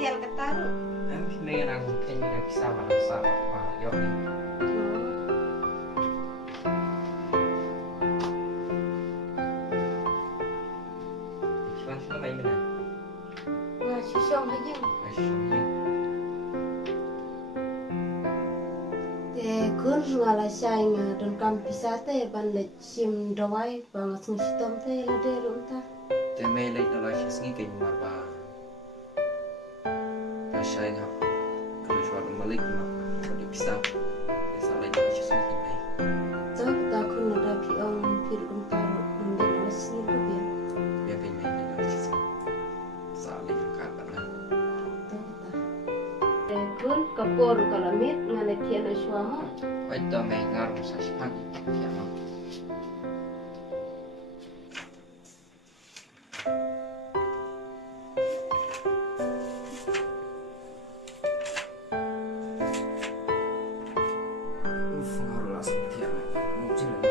thiel kataru. Ini yang aku pengen bisa merasa bahwa yuk cuman selama ini mana? Wah, sisong aja. Asyik Kun ngala saing don kam pisate ban le sim dawai bang sung sitom te le de rumta. Temai lagi dalam sini kayak marba Asyik hak kalau suara malik kalau bisa bisa lagi dalam sini kayak To ta kun da pi ong pir rumta mun de na sini ko bi. biar temai lagi dalam sini saling kata lah To ta. Kun kapor kalamit ngale thiel shwama. itu mengar usah siapa ya no ngaruh langsung dia mungkin nanti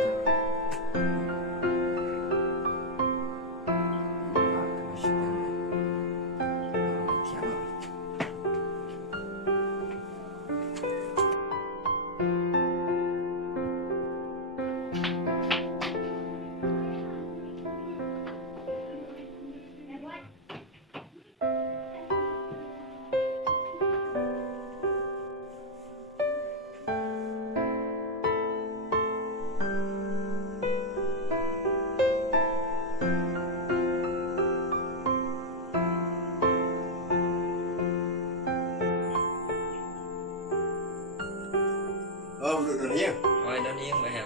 Được rồi nhé. Rồi đơn yên vậy hả?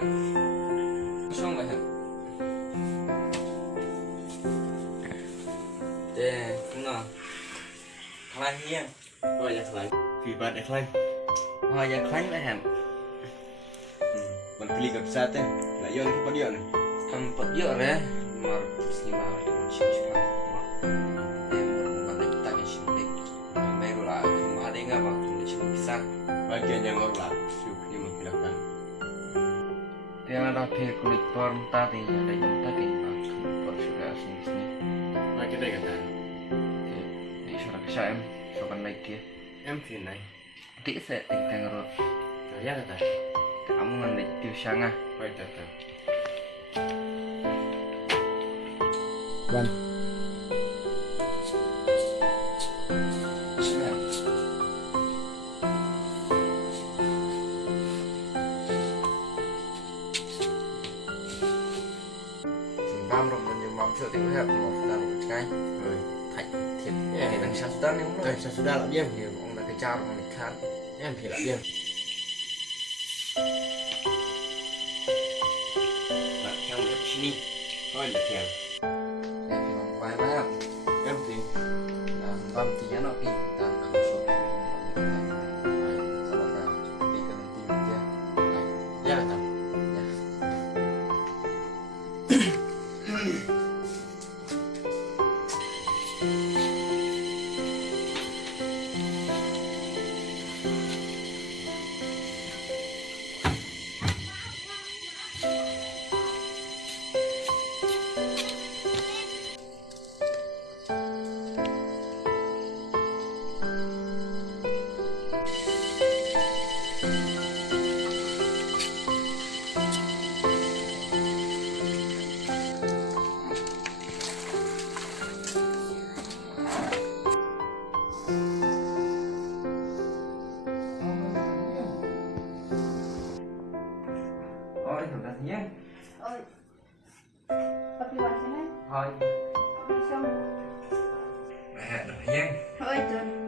Xong vậy hả? Để cũng là khai nha. Rồi nhạc lại. Vì bạn đẹp lên. Rồi giờ khai vậy hả? Mình pilih ke pesawat ya. Lah yo nih dia nih. Tempat yuk deh. Mar sini mau dengan sini kita di sini. Baru lah, cuma ada nggak waktu di sini bisa. Bagian yang baru lah. Syukri menghilangkan. Dia ada kulit form tadi ada yang tadi baru sudah sini. Nah kita kata. Di surat KSM, sopan baik dia. Em thì này. Tí sẽ tình thành rồi. Rồi ya kata. Kamu ngandik tiêu sang ah. Baik kata. One. Sudah. Cam rồi mình mong sự tiếng hợp một lần một cái Rồi. thành thiệt thì đằng sau đó nếu nó Đây sao sudah lah diam. thì ông là cái cha mà mình khăn Em thì là diam. Là theo một sini. Thôi là theo. để thì bằng vài ba Em thì làm băm thì nó thì ta cầm số thì mình sau đó là đi cần tìm kia ya kata. Ôi, thật là nhé. Oi. Papi wa sana. Thôi, Song. mẹ được nhé. Oi ton.